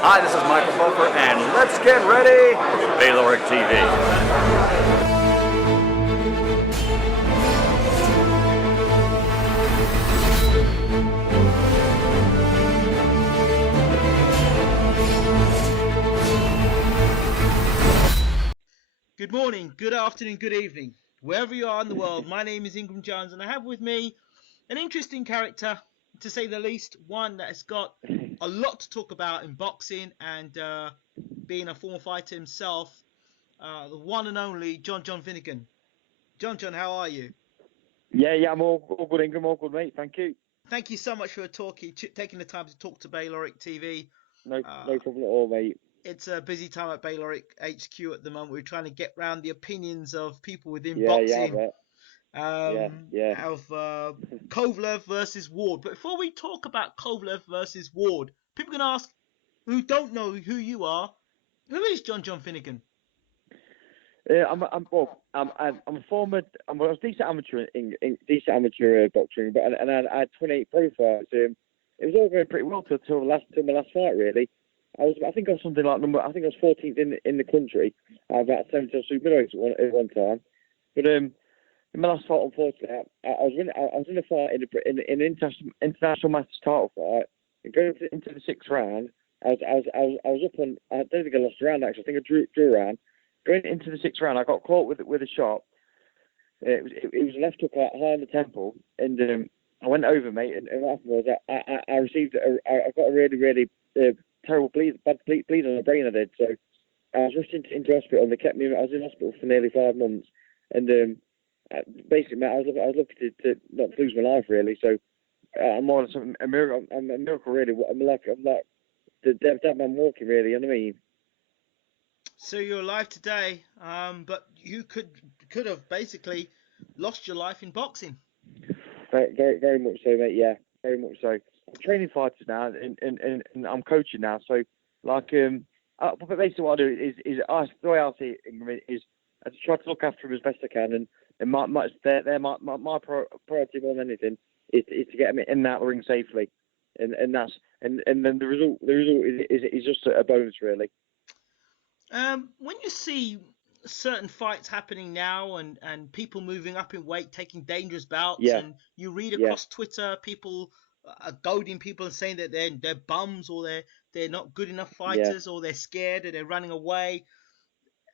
Hi, this is Michael Buffer, and let's get ready for Bayloric TV. Good morning, good afternoon, good evening, wherever you are in the world. My name is Ingram Jones, and I have with me an interesting character, to say the least, one that has got a lot to talk about in boxing and being a former fighter himself, the one and only Jonjo Finnegan. Jonjo, how are you? Yeah, I'm all good, Ingram, all good, mate. Thank you. Thank you so much for taking the time to talk to Bayloric TV. No problem at all, mate. It's a busy time at Bayloric HQ at the moment. We're trying to get round the opinions of people within Yeah, boxing. I bet. Of Kovalev versus Ward. But before we talk about Kovalev versus Ward, people can ask who don't know who you are. Who is Jonjo Finnegan? I'm a former. I was decent amateur in decent amateur boxing, but I had 28 pro fights. It was all going pretty well till my last fight, really. I think I was something like I think I was 14th in the country. About 17 super middleweight at one time. But in my last fight, unfortunately, I was in a fight in an international masters title fight. And going into the sixth round, I was up on. I don't think I lost a round actually. I think I drew a round. Going into the sixth round, I got caught with a shot. It was a left hook high on the temple, and I went over, mate. And what happened was I received I got a really terrible bad bleed on the brain. I did. So I was rushed into hospital, and they kept me. I was in hospital for nearly 5 months, and basically, mate, I was looking to not lose my life really. So I'm more than a miracle. I'm a miracle, really. I'm like the dead man walking, really. You know what I mean? So you're alive today, but you could have basically lost your life in boxing. Very much so, mate. Yeah, very much so. I'm training fighters now, and I'm coaching now. So, like, but basically what I do is the way I see it is I just try to look after them as best I can, and my priority more than anything is to get them in and out of the ring safely, and then the result is just a bonus, really. When you see certain fights happening now and people moving up in weight, taking dangerous bouts, and you read across Twitter, people are goading people and saying that they're bums, or they're not good enough fighters, or they're scared, or they're running away.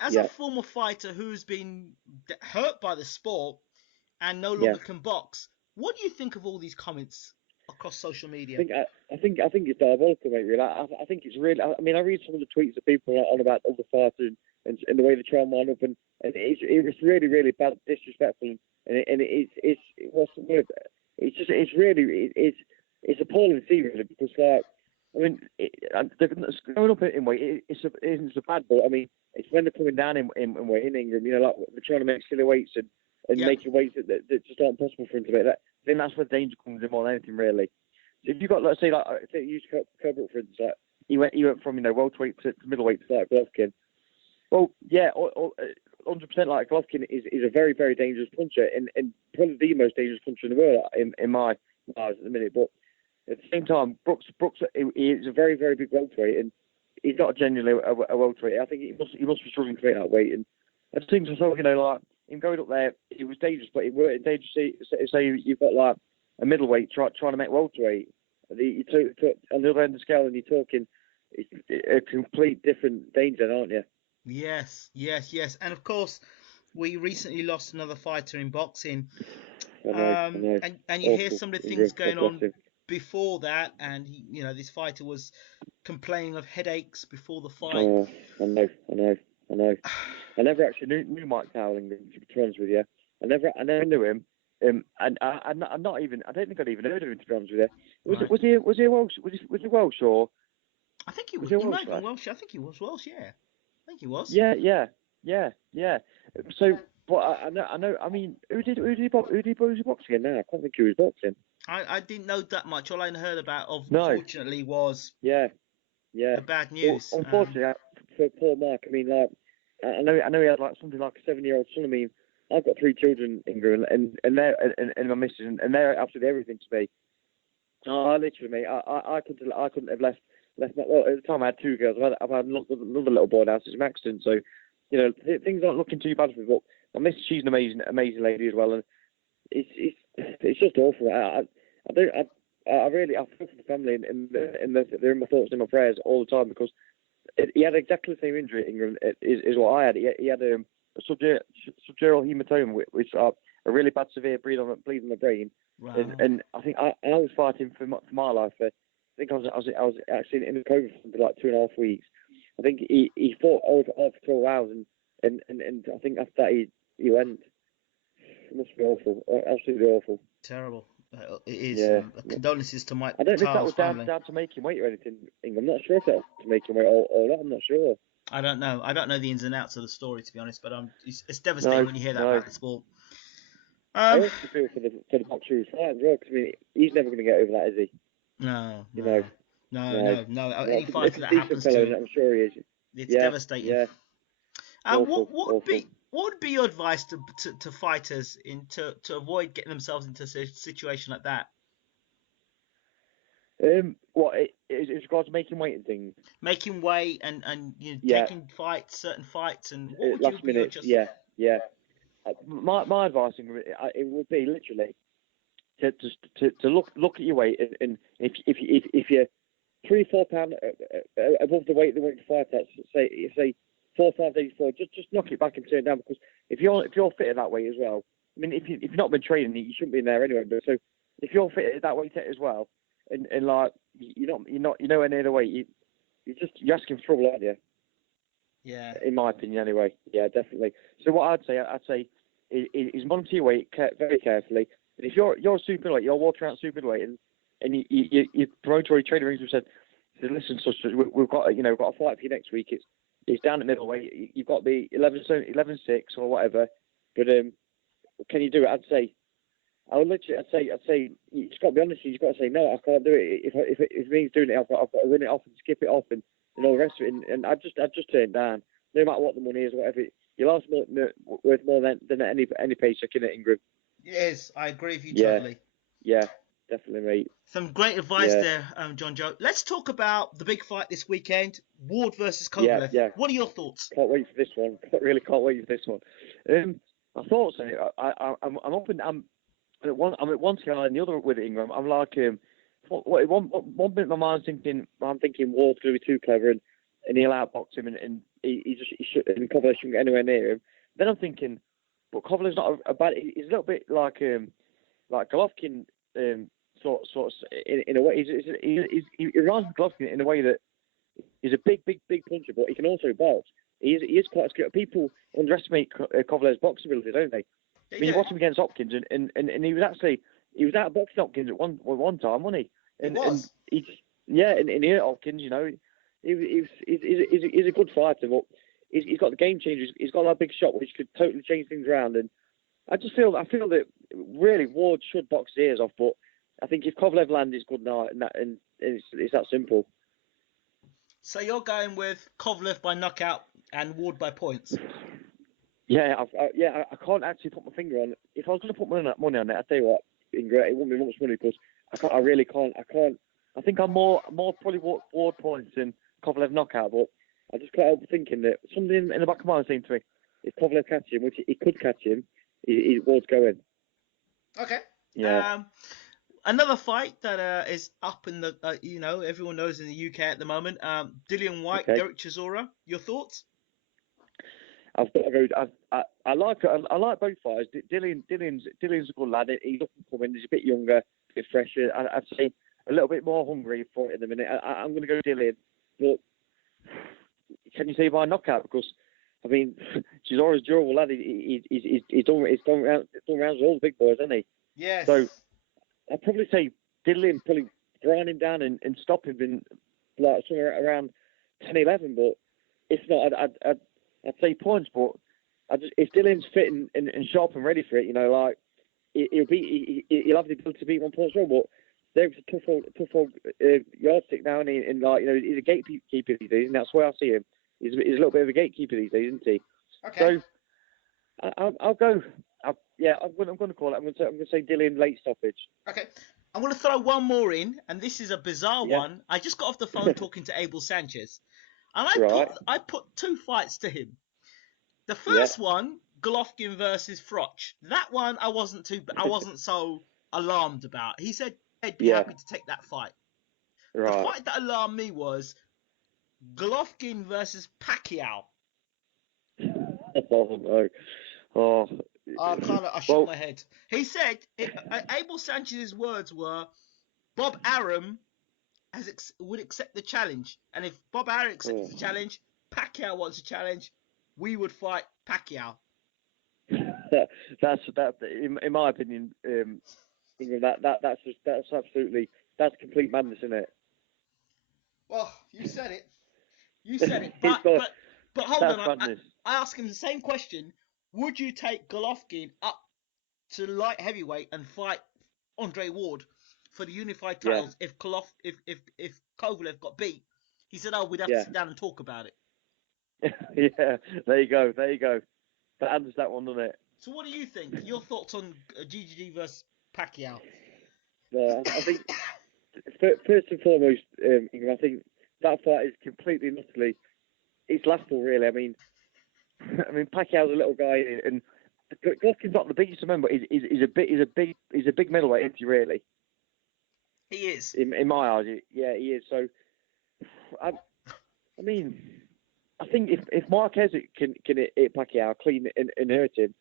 As a former fighter who's been hurt by the sport and no longer can box, what do you think of all these comments across social media? I think it's diabolical, mate. Really, I think it's really. I mean, I read some of the tweets that people are on about other fighters and the way they try and wind up, and it's really bad, disrespectful, and it's what's the word? It's appalling to see, really, because like, I mean, going up in weight isn't so bad, but I mean, it's when they're coming down in weight in England, you know, like they're trying to make silly weights and making weights that just aren't possible for them to make. I think that's where danger comes in more than anything, really. So if you've got, let's say, like, use Cobra, for instance, like, he went from, welterweight to middleweight to like Golovkin. Well, yeah, 100% like Golovkin is a very dangerous puncher, and probably the most dangerous puncher in the world in my eyes at the minute. But at the same time, Brooks is a very big welterweight, and he's not genuinely a welterweight. I think he must be struggling to make that weight. And I just think to myself, like him going up there, it was dangerous, but it weren't dangerous. Say you've got like a middleweight trying to make welterweight. You on the other end of the scale, and you're talking a complete different danger, aren't you? Yes. And of course, we recently lost another fighter in boxing. I know. And you hear some of the things going on before that, and this fighter was complaining of headaches before the fight. Oh, I know. I never actually knew Mike Cowling, to be honest with you. I never knew him. And I don't think I'd even heard of him, to be honest with you. Was he Welsh? Was he Welsh, or? I think he was. He might have been Welsh. I think he was Welsh. Yeah, I think he was. Yeah. So, but I know. I mean, who did he box again? Now I can't think who was boxing. I didn't know that much. All I heard about, unfortunately, was the bad news. Well, unfortunately, for poor Mark, I mean, like, I know he had like something like a 7-year-old son. I mean, I've got 3 children, Ingrid, and they're and my missus, and they're absolutely everything to me. I literally, mate, I couldn't have left left my, well, at the time I had 2 girls. I've had another little boy now since my accident. So, things aren't looking too bad for me. But my missus, she's an amazing lady as well, and it's just awful. I feel for the family, and they're in my thoughts and my prayers all the time, because he had exactly the same injury, Ingram, is what I had. He had a subdural hematoma, which are a really bad, severe bleed on the brain. Wow. And I think I was fighting for my life. I think I was actually in the coma for like 2.5 weeks. I think he fought over 12 hours, and I think after that he went. It must be awful, absolutely awful. Terrible. It is. Yeah. Condolences to my I don't know if that was family. down to making weight or anything. I'm not sure if that was to making weight or not. I'm not sure. I don't know. I don't know the ins and outs of the story, to be honest. But it's devastating when you hear that about the sport. I also feel for the boxer who's fighting as well, because I mean, he's never going to get over that, is he? No. No. Any fighter that happens fellow, to, I'm sure he is. it's devastating. Yeah. What would be your advice to fighters to avoid getting themselves into a situation like that? What is regards to making weight and things? Making weight and taking certain fights, and what would last you minute? be Yeah. My advice, it would be literally to look at your weight, and if you're 3-4 pound above the weight they want to fight at, say 4 or 5 days before, just knock it back and turn it down, because if you're fit at that weight as well, I mean, if you've not been training, you shouldn't be in there anyway. But so if you're fit at that weight as well, and like you're nowhere near the weight, you're asking for trouble, aren't you? Yeah. In my opinion, anyway. Yeah, definitely. So what I'd say is monitor your weight very carefully. And if you're super weight, you're walking around super weight, and you promoter or your trainer rings and said, listen, we've got a fight for you next week. It's down at middleweight. You've got to be 11-6 or whatever. But can you do it? I'd say you just got to be honest. You've got to say no. I can't do it. If it means doing it, I've got to run it off and skip it off and all the rest of it. And I'd just turn it down, no matter what the money is, whatever. Your life's worth more than any paycheck in it, Ingram. Yes, I agree with you totally. Yeah, definitely, mate. Some great advice there, Jonjo. Let's talk about the big fight this weekend, Ward versus Kovalev. Yeah. What are your thoughts? Can't wait for this one. Really can't wait for this one. I thought so. I'm up and I'm at one scale and the other with Ingram. I'm like, one bit of my mind's thinking, Ward's going to be too clever and he'll outbox him and he should, and Kovalev shouldn't get anywhere near him. Then I'm thinking, but Kovalev's not a bad. He's a little bit like Golovkin, sort of in a way. He reminds me of Golovkin in a way that he's a big puncher, but he can also box. He is quite skilled. People underestimate Kovalev's boxing ability, don't they? I mean, you watch him against Hopkins, and he was out boxing Hopkins at one time, wasn't he? And he hurt Hopkins. He's a good fighter, but he's got the game changers. He's got that big shot which could totally change things around. And I feel that really Ward should box his ears off, but I think if Kovalev lands, it's good night, and it's that simple. So you're going with Kovalev by knockout and Ward by points? Yeah, I can't actually put my finger on it. If I was going to put money on it, I'd tell you what, it wouldn't be much money because I really can't. I think I'm more probably Ward points than Kovalev knockout, but I just can't help thinking that something in the back of my mind saying to me, if Kovalev catches him, which he could catch him, Ward's going. Okay. Yeah. Another fight that is up in the, everyone knows in the UK at the moment. Dillian Whyte, okay. Derek Chisora. Your thoughts? I've got to go. I like both fights. Dillian's a good lad. He's up and coming. He's a bit younger, a bit fresher. I'd say a little bit more hungry for it in a minute. I'm going to go Dillian, but can you say by knockout? Because I mean, Chisora's durable lad. He's done rounds with all the big boys, hasn't he? Yes. So I'd probably say Dillian probably grind him down and stop him in like somewhere around 10-11. But if not, I'd say points. But if Dillian's fit and sharp and ready for it, he'll have the ability to beat 1 point as well. But Derek's a tough old yardstick now, and he's a gatekeeper these days, and that's where I see him. He's a little bit of a gatekeeper these days, isn't he? Okay. So I'll go. I'm going to call it. I'm going to say Dillian late stoppage. Okay. I'm going to throw one more in, and this is a bizarre Yeah. one. I just got off the phone talking to Abel Sanchez, and I put 2 fights to him. The first one, Golovkin versus Froch. That one I wasn't so alarmed about. He said he'd be happy to take that fight. The fight that alarmed me was Golovkin versus Pacquiao. Oh no. Oh. I shook my head. He said Abel Sanchez's words were, Bob Arum would accept the challenge, and if Bob Arum accepts the challenge, Pacquiao wants a challenge, we would fight Pacquiao. That's in my opinion. That's absolutely complete madness, isn't it? Well, you said it. But hold on. I asked him the same question. Would you take Golovkin up to light heavyweight and fight Andre Ward for the unified titles if Kovalev got beat? He said, "Oh, we'd have to sit down and talk about it." Yeah, there you go. That answers that one, doesn't it? So, what do you think? Your thoughts on GGG versus Pacquiao? I think first and foremost, I think that fight is completely and utterly it's laughable, really. I mean, Pacquiao's a little guy, and Golovkin's not the biggest. Remember, he's a big middleweight, isn't he? Really, he is. In my eyes, he is. So, I mean, I think if Marquez can hit Pacquiao clean and hurt him,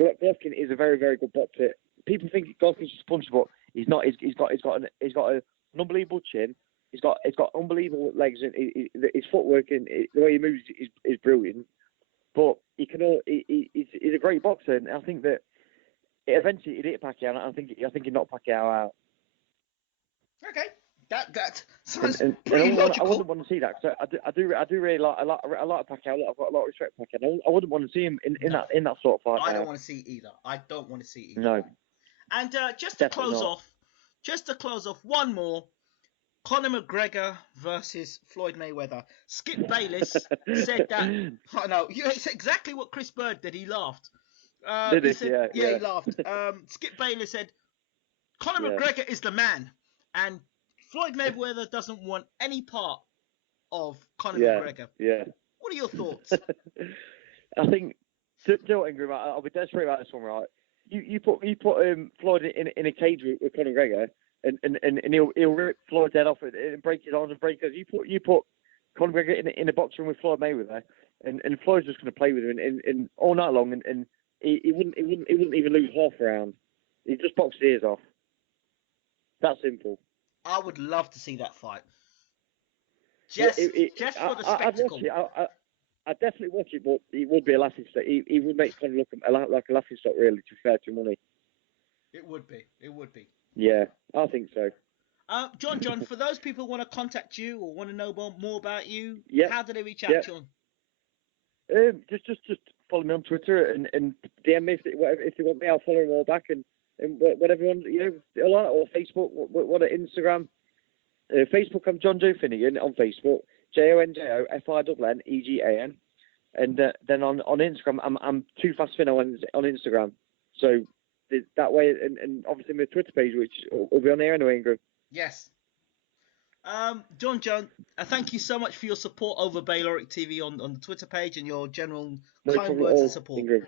Golovkin is a very, very good boxer. People think Golovkin's just a puncher, but he's not. He's got an unbelievable chin. He's got unbelievable legs, and his footwork and the way he moves is brilliant. But he's a great boxer, and I think that eventually he'd hit Pacquiao. And I think he'd knock Pacquiao out. Okay, that sounds pretty logical. I wouldn't want to see that. So I do really like Pacquiao. I've got a lot of respect for Pacquiao. I wouldn't want to see him in that sort of fight. I don't want to see it either. No. And just to close off, one more. Conor McGregor versus Floyd Mayweather. Skip Bayless said that. I know. It's exactly what Chris Bird did. He laughed. Did he? Said, he laughed. Skip Bayless said, Conor McGregor is the man. And Floyd Mayweather doesn't want any part of Conor McGregor. Yeah. What are your thoughts? I think, do you know what, Ingram? I'll be dead straight about this one, right? You put Floyd in a cage with Conor McGregor, and he'll rip Floyd's head off and break his arms and break his. You put Conor McGregor in a box room with Floyd Mayweather, and Floyd's just going to play with him and all night long, and he wouldn't even lose half a round. He'd just box his ears off. That simple. I would love to see that fight. Just for the spectacle. I'd definitely watch it, but it would be a laughing stock. He would make Conor look like a laughing stock, really, to be fair to money. It would be. Yeah, I think so. John, for those people who want to contact you or want to know more about you, how do they reach out, John? Just follow me on Twitter and DM me if they want me. I'll follow them all back and whatever you want, or Facebook, what Instagram. Facebook, I'm Jonjo Finnegan on Facebook, JONJO FINNEGAN, and then on Instagram, I'm Too Fast Finno on Instagram. So that way, and obviously my Twitter page, which will be on there anyway, Ingram. Yes. John, thank you so much for your support over Bayloric TV on the Twitter page and your general kind words of support. Ingram.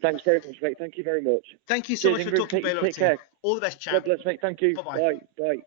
Thanks very much, mate. Thank you very much. Thank you so much for talking Bayloric TV. All the best, chap. God bless, mate. Thank you. Bye-bye. Bye.